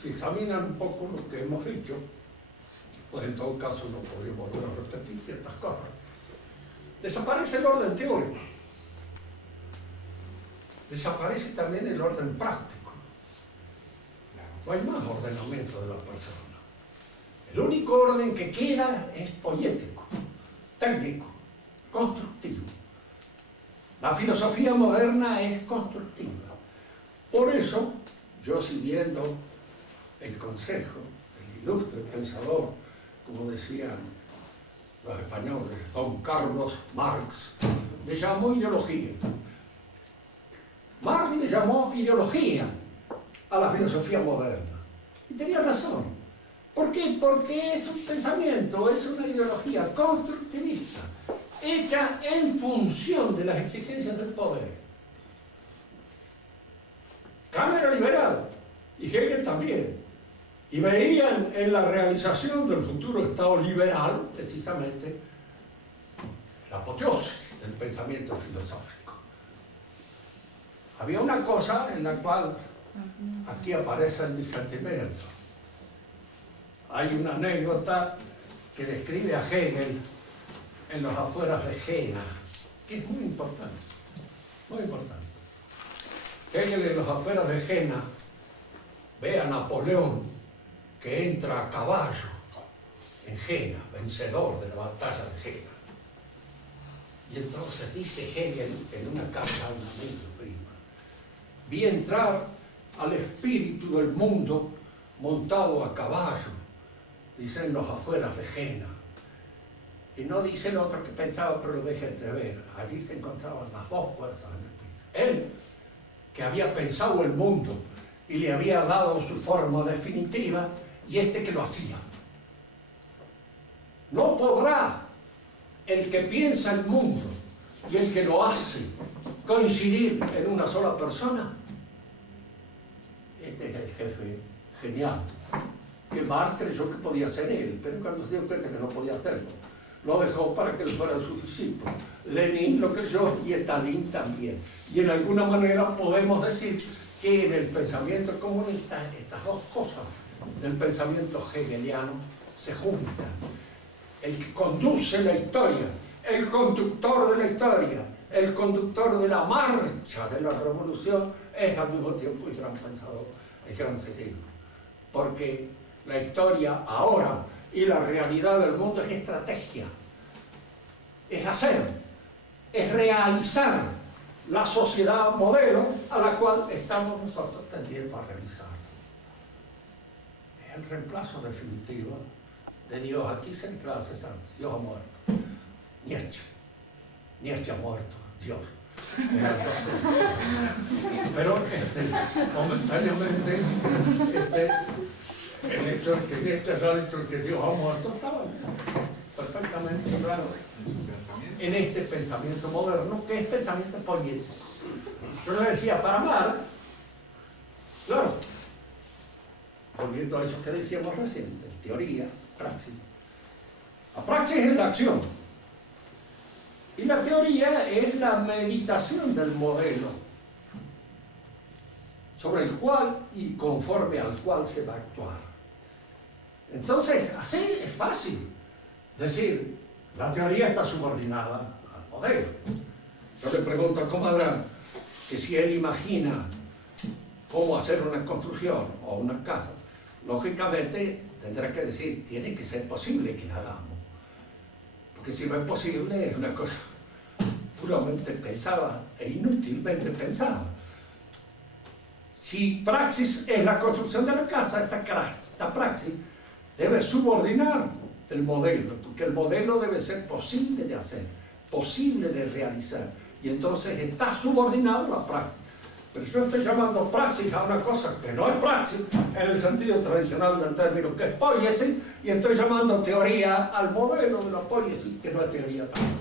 si examinan un poco lo que hemos dicho, pues en todo caso no podemos volver a repetir ciertas cosas. Desaparece el orden teórico, desaparece también el orden práctico. No hay más ordenamiento de la persona. El único orden que queda es poético, técnico, constructivo. La filosofía moderna es constructiva. Por eso, yo siguiendo el consejo del ilustre pensador, como decían los españoles, don Carlos Marx, le llamó ideología. Marx le llamó ideología a la filosofía moderna. Y tenía razón. ¿Por qué? Porque es un pensamiento, es una ideología constructivista, hecha en función de las exigencias del poder. Kant era liberal, y Hegel también. Y veían en la realización del futuro Estado liberal, precisamente, la apoteosis del pensamiento filosófico. Había una cosa en la cual aquí aparece el disentimiento. Hay una anécdota que describe a Hegel en los afueras de Jena, que es muy importante, muy importante. Hegel en los afueras de Jena ve a Napoleón que entra a caballo en Jena, vencedor de la batalla de Jena. Y entonces dice Hegel en una carta a un amigo prima: vi entrar al espíritu del mundo montado a caballo, dice, en los afueras de Jena. Y no dice el otro que pensaba, pero lo deja entrever. Allí se encontraban las dos fuerzas del espíritu. Él, que había pensado el mundo y le había dado su forma definitiva, y este que lo hacía. No podrá el que piensa el mundo y el que lo hace coincidir en una sola persona. Este es el jefe genial, que Marx creyó que podía ser él, pero cuando se dio cuenta que no podía hacerlo, lo dejó para que él fuera su discípulo. Lenin lo creyó y Stalin también. Y en alguna manera podemos decir que en el pensamiento comunista estas dos cosas del pensamiento hegeliano se juntan. El que conduce la historia, el conductor de la historia, el conductor de la marcha de la revolución, es al mismo tiempo el gran pensador, el gran cerebro. Porque la historia ahora y la realidad del mundo es estrategia, es hacer, es realizar la sociedad modelo a la cual estamos nosotros tendiendo a realizar. Es el reemplazo definitivo de Dios aquí central cesante. Dios ha muerto. Nietzsche ha muerto. Dios. Pero momentáneamente el hecho de que Nietzsche ha dicho que Dios ha muerto estaba perfectamente claro en este pensamiento moderno, que es pensamiento poético. Yo le decía, para amar, claro, volviendo a eso que decíamos recién, teoría, praxis. La praxis es la acción. Y la teoría es la meditación del modelo sobre el cual y conforme al cual se va a actuar. Entonces, así es fácil. Es decir, la teoría está subordinada al modelo. Yo le pregunto al comandante que si él imagina cómo hacer una construcción o una casa, lógicamente tendrá que decir, tiene que ser posible que la hagamos. Porque si no es posible, es una cosa puramente pensada e inútilmente pensada. Si praxis es la construcción de la casa, esta praxis debe subordinar el modelo, porque el modelo debe ser posible de hacer, posible de realizar, y entonces está subordinado a la praxis. Pero yo estoy llamando praxis a una cosa que no es praxis en el sentido tradicional del término, que es poiesis, y estoy llamando teoría al modelo de la poiesis, que no es teoría tampoco.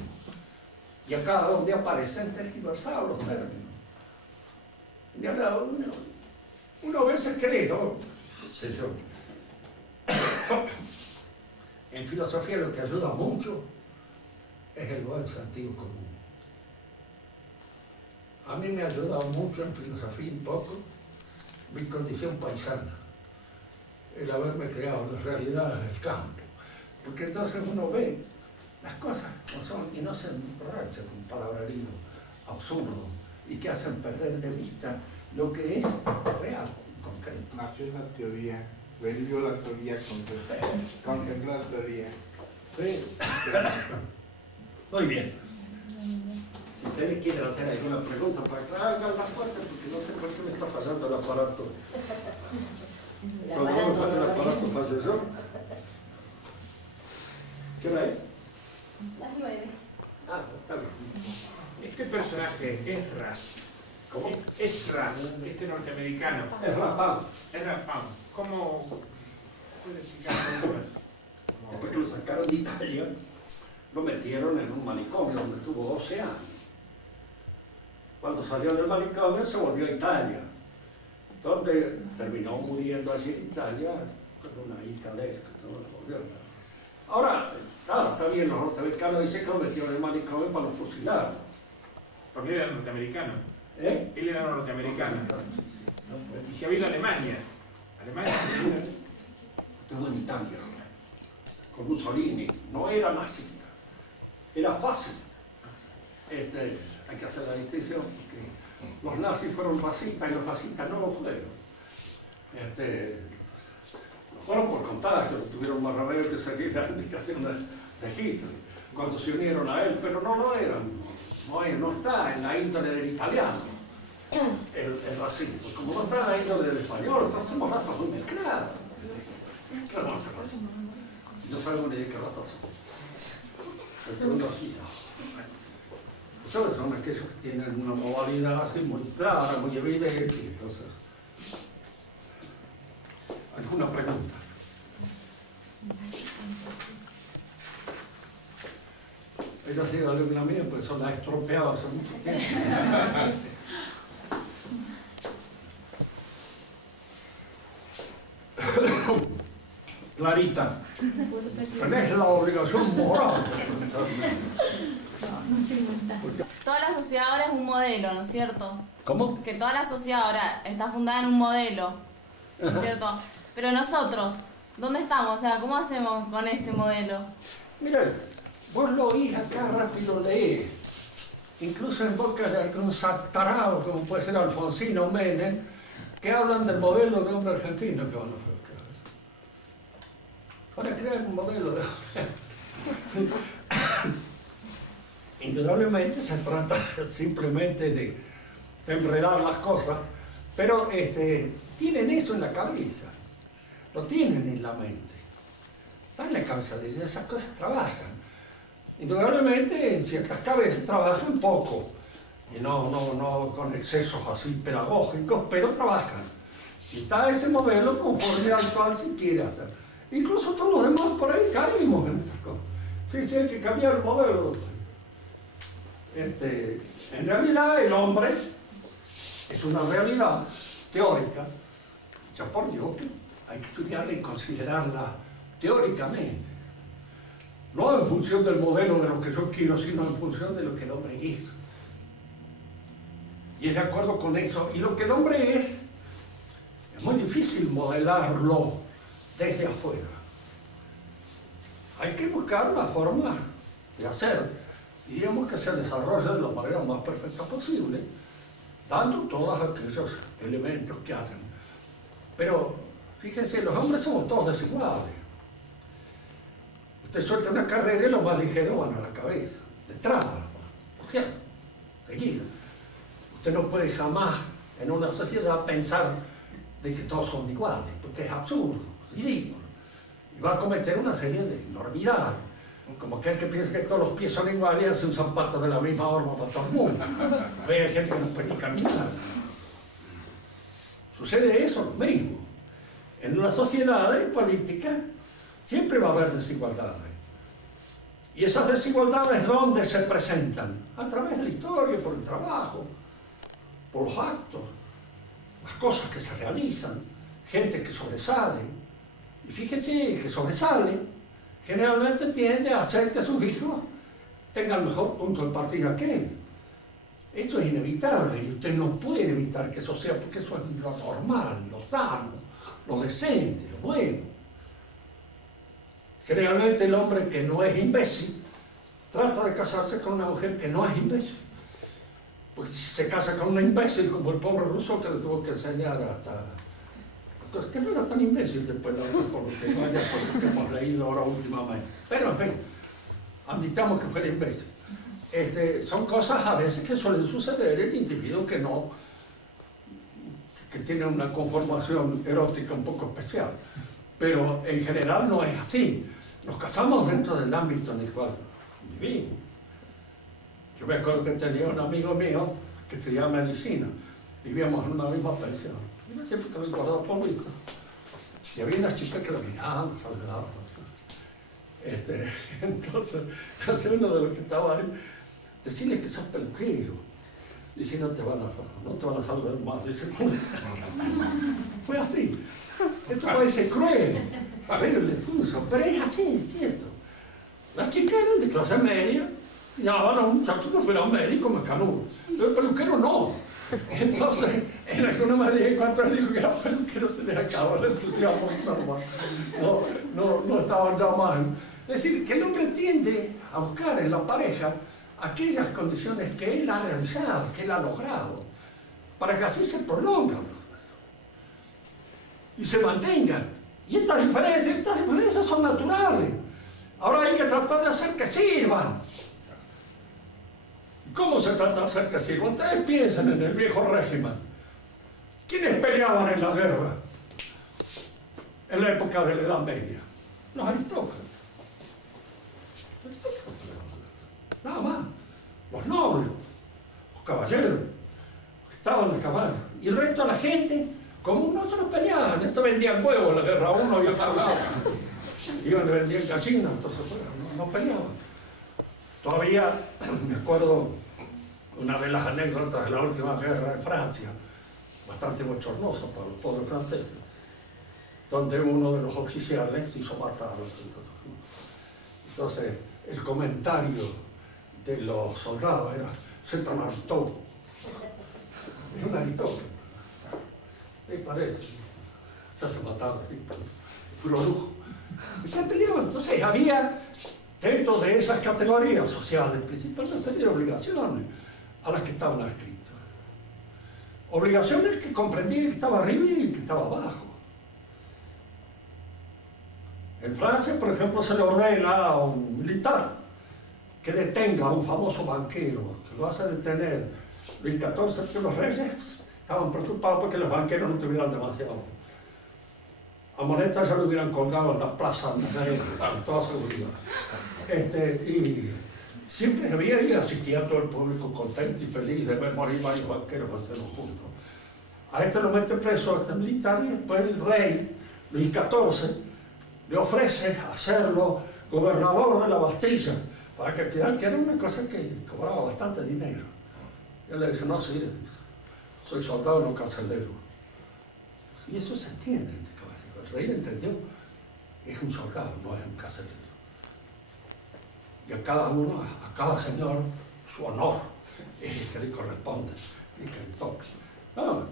Y acá donde aparecen tergiversados los términos. Y ahora uno a veces cree, ¿no? Sé yo. En filosofía lo que ayuda mucho es el buen sentido común. A mí me ha ayudado mucho en filosofía un poco mi condición paisana, el haberme creado las realidades del campo, porque entonces uno ve las cosas como son y no se emborracha con palabrerío absurdo y que hacen perder de vista lo que es real y concreto. Nació la teoría, vivió la teoría, contempló la teoría. Sí. Muy bien. Si ustedes quieren hacer alguna pregunta, para que hagan las fuertes, porque no sé por qué me está fallando el aparato. Cuando me falla el aparato, fallo yo. ¿Qué hora es? Las 9. Ah, está bien. Este personaje, Ezra, ¿Cómo? Ezra, este norteamericano, Es rapado. Ezra Pound, ¿cómo puede explicar cómo es? Después que lo sacaron de Italia, lo metieron en un manicomio donde estuvo 12 años. Cuando salió del manicomio se volvió a Italia, donde terminó muriendo allí en Italia con una hija de él, que no lo volvió a Italia. Ahora, claro, está bien, los norteamericanos dicen que lo metieron en el manicomio para los fusilar. Porque él era norteamericano. ¿Eh? Él era norteamericano. Y se ha ido a Alemania. Alemania Estuvo en Italia, con Mussolini. No era nazista, era fascista. Hay que hacer la distinción, porque los nazis fueron racistas y los fascistas no lo fueron. Fueron por contagio, tuvieron más remedio que seguir la indicación de Hitler cuando se unieron a él, pero no lo eran. No está en la índole del italiano el racismo. Como no está en la índole del español, entonces somos razas muy mezcladas. ¿Qué raza es racismo? No sabemos ni de qué raza son. El segundo sí, no. Son aquellos que tienen una modalidad así muy clara, muy evidente, entonces. ¿Alguna pregunta? Ella ha sido alumna mía, pues son la estropeada hace mucho tiempo. Clarita, tenés la obligación moral. Toda la sociedad ahora es un modelo, ¿no es cierto? ¿Cómo? Que toda la sociedad ahora está fundada en un modelo, ¿no es cierto? Pero nosotros, ¿dónde estamos? O sea, ¿cómo hacemos con ese modelo? Mira, vos lo oís acá rápido leer, incluso en boca de algún tarado como puede ser Alfonsino Menem, que hablan del modelo de hombre argentino que van a crear un modelo de Indudablemente se trata simplemente de enredar las cosas, pero tienen eso en la cabeza, lo tienen en la mente, está en la cabeza de ellos, esas cosas trabajan. Indudablemente en ciertas cabezas trabajan poco, y no con excesos así pedagógicos, pero trabajan. Y está ese modelo conforme al cual se quiere hacer. Incluso todos los demás por ahí caímos en esas cosas. Sí, hay que cambiar el modelo. En realidad el hombre es una realidad teórica, ya por Dios que hay que estudiarla y considerarla teóricamente, no en función del modelo de lo que yo quiero, sino en función de lo que el hombre es. Y es de acuerdo con eso. Y lo que el hombre es muy difícil modelarlo desde afuera. Hay que buscar la forma de hacer, digamos, que se desarrolle de la manera más perfecta posible, dando todos aquellos elementos que hacen. Pero, fíjense, los hombres somos todos desiguales. Usted suelta una carrera y los más ligeros van a la cabeza, detrás, ¿por qué? Seguida. Usted no puede jamás en una sociedad pensar de que todos son iguales, porque es absurdo, ridículo. Y va a cometer una serie de enormidades. Como aquel que piensa que todos los pies son iguales y hace un zapato de la misma forma para todo el mundo. Hay gente que no puede ni caminar. Sucede eso, lo mismo. En una sociedad política siempre va a haber desigualdades. Y esas desigualdades, ¿dónde se presentan? A través de la historia, por el trabajo, por los actos, las cosas que se realizan, gente que sobresale. Y fíjense, el que sobresale generalmente tiende a hacer que sus hijos tengan el mejor punto de partida que él. Eso es inevitable y usted no puede evitar que eso sea, porque eso es lo normal, lo sano, lo decente, lo bueno. Generalmente el hombre que no es imbécil trata de casarse con una mujer que no es imbécil. Porque si se casa con una imbécil, como el pobre Rousseau, que le tuvo que enseñar hasta... Entonces, que no era tan imbécil después, por lo que vaya, por lo que hemos leído ahora últimamente. Pero, en fin, admitamos que fuera imbécil. Son cosas a veces que suelen suceder en individuos que tienen una conformación erótica un poco especial. Pero en general no es así. Nos casamos dentro del ámbito en el cual vivimos. Yo me acuerdo que tenía un amigo mío que estudiaba medicina. Vivíamos en una misma pensión. Y me siempre que me guardaba polvito. Y había unas chicas que lo miraban, saludaban. Entonces, uno de los que estaba ahí, decirles que sos peluquero. Dice, no te van a saludar más. Dice, ¿cómo estás? Fue así. Esto parece cruel, pero le puso, pero es así, es cierto. Las chicas eran de clase media, llamaban a un muchacho que fuera médico mecanudo, pero el peluquero no. Entonces, en alguna medida, en cuanto él dijo que era peluquero, se les acabó el entusiasmo normal. No estaban ya más. Es decir, que el hombre tiende a buscar en la pareja aquellas condiciones que él ha realizado, que él ha logrado, para que así se prolongan y se mantengan. Y estas diferencias son naturales. Ahora hay que tratar de hacer que sirvan. ¿Cómo se trata de hacer que sirvan? Ustedes piensen en el viejo régimen. ¿Quiénes peleaban en la guerra? En la época de la Edad Media. Los aristócratas. Nada más. Los nobles, los caballeros, los que estaban a caballo. Y el resto de la gente, como nosotros peleaban, eso vendían huevos en la guerra uno y otro lado. Iban y vendían gallinas, entonces no peleaban. Todavía me acuerdo una de las anécdotas de la última guerra de Francia, bastante bochornosa para los pobres franceses, donde uno de los oficiales hizo matar a los franceses. Entonces, el comentario de los soldados era, se un aristócrata. Es un aristócrata. ¿Qué parece? Se hace matar, puro lujo. Y se peleaban. Entonces había, dentro de esas categorías sociales principales, una serie de obligaciones a las que estaban adscritos. Obligaciones que comprendían que estaba arriba y que estaba abajo. En Francia, por ejemplo, se le ordena a un militar que detenga a un famoso banquero, que lo hace detener Luis XIV, que los reyes estaban preocupados porque los banqueros no tuvieran demasiado. A Moneta ya lo hubieran colgado en la plaza con toda seguridad. Y siempre había y asistía todo el público contento y feliz de ver morir varios banqueros juntos. A este lo mete preso, a este militar, y después el rey, Luis XIV, le ofrece hacerlo gobernador de la Bastilla, para que quedara, que era una cosa que cobraba bastante dinero. Y él le dice, no, sí, soy soldado, no carcelero. Y eso se entiende, caballero. El rey entendió, es un soldado, no es un carcelero. Y a cada uno, a cada señor, su honor es el que le corresponde, el que le toca. No,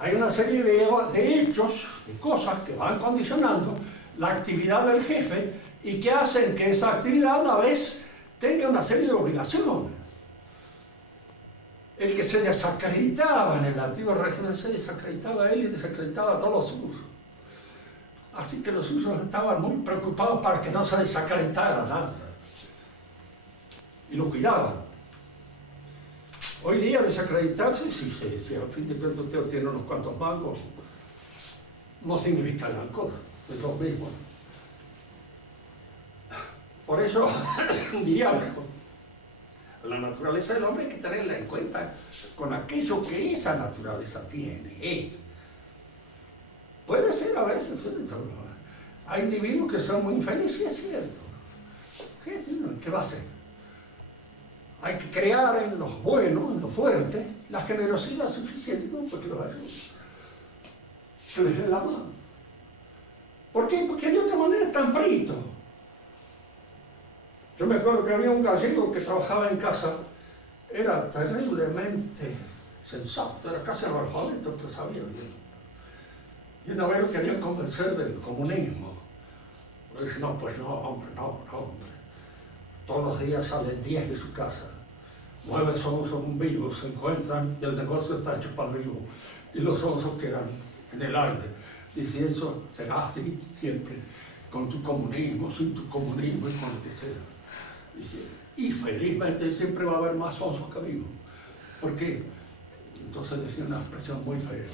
Hay una serie de hechos, de cosas que van condicionando la actividad del jefe y que hacen que esa actividad a la vez tenga una serie de obligaciones. El que se desacreditaba en el antiguo régimen se desacreditaba a él y desacreditaba a todos los suyos. Así que los suyos estaban muy preocupados para que no se desacreditara nada. Y lo cuidaban. Hoy día desacreditarse, si al fin de cuentas usted tiene unos cuantos mangos, no significa gran cosa, es lo mismo. Por eso, diríamos, la naturaleza del hombre hay que tenerla en cuenta con aquello que esa naturaleza tiene, es. Puede ser a veces, hay individuos que son muy infelices, es cierto. ¿Qué va a hacer? Hay que crear en los buenos, en los fuertes, la generosidad suficiente como para que los ayude. Que les dé la mano. ¿Por qué? Porque de otra manera están fritos. Yo me acuerdo que había un gallego que trabajaba en casa, era terriblemente sensato, era casi analfabeto, pero sabía bien. Y una vez lo querían convencer del comunismo. Le dije, no, pues no, hombre. Todos los días salen 10 de su casa. 9 son vivos, se encuentran y el negocio está hecho para vivo. Y los 11 quedan en el aire. Dice, eso será así siempre, con tu comunismo, sin tu comunismo y con lo que sea. Dice, y felizmente siempre va a haber más onzos que vivos. ¿Por qué? Entonces decía una expresión muy fea,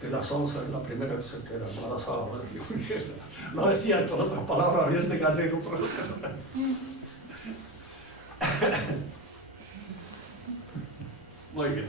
que las onzas es la primera que se queda embarazada. Lo decía con otras palabras bien de gallego. Muy bien.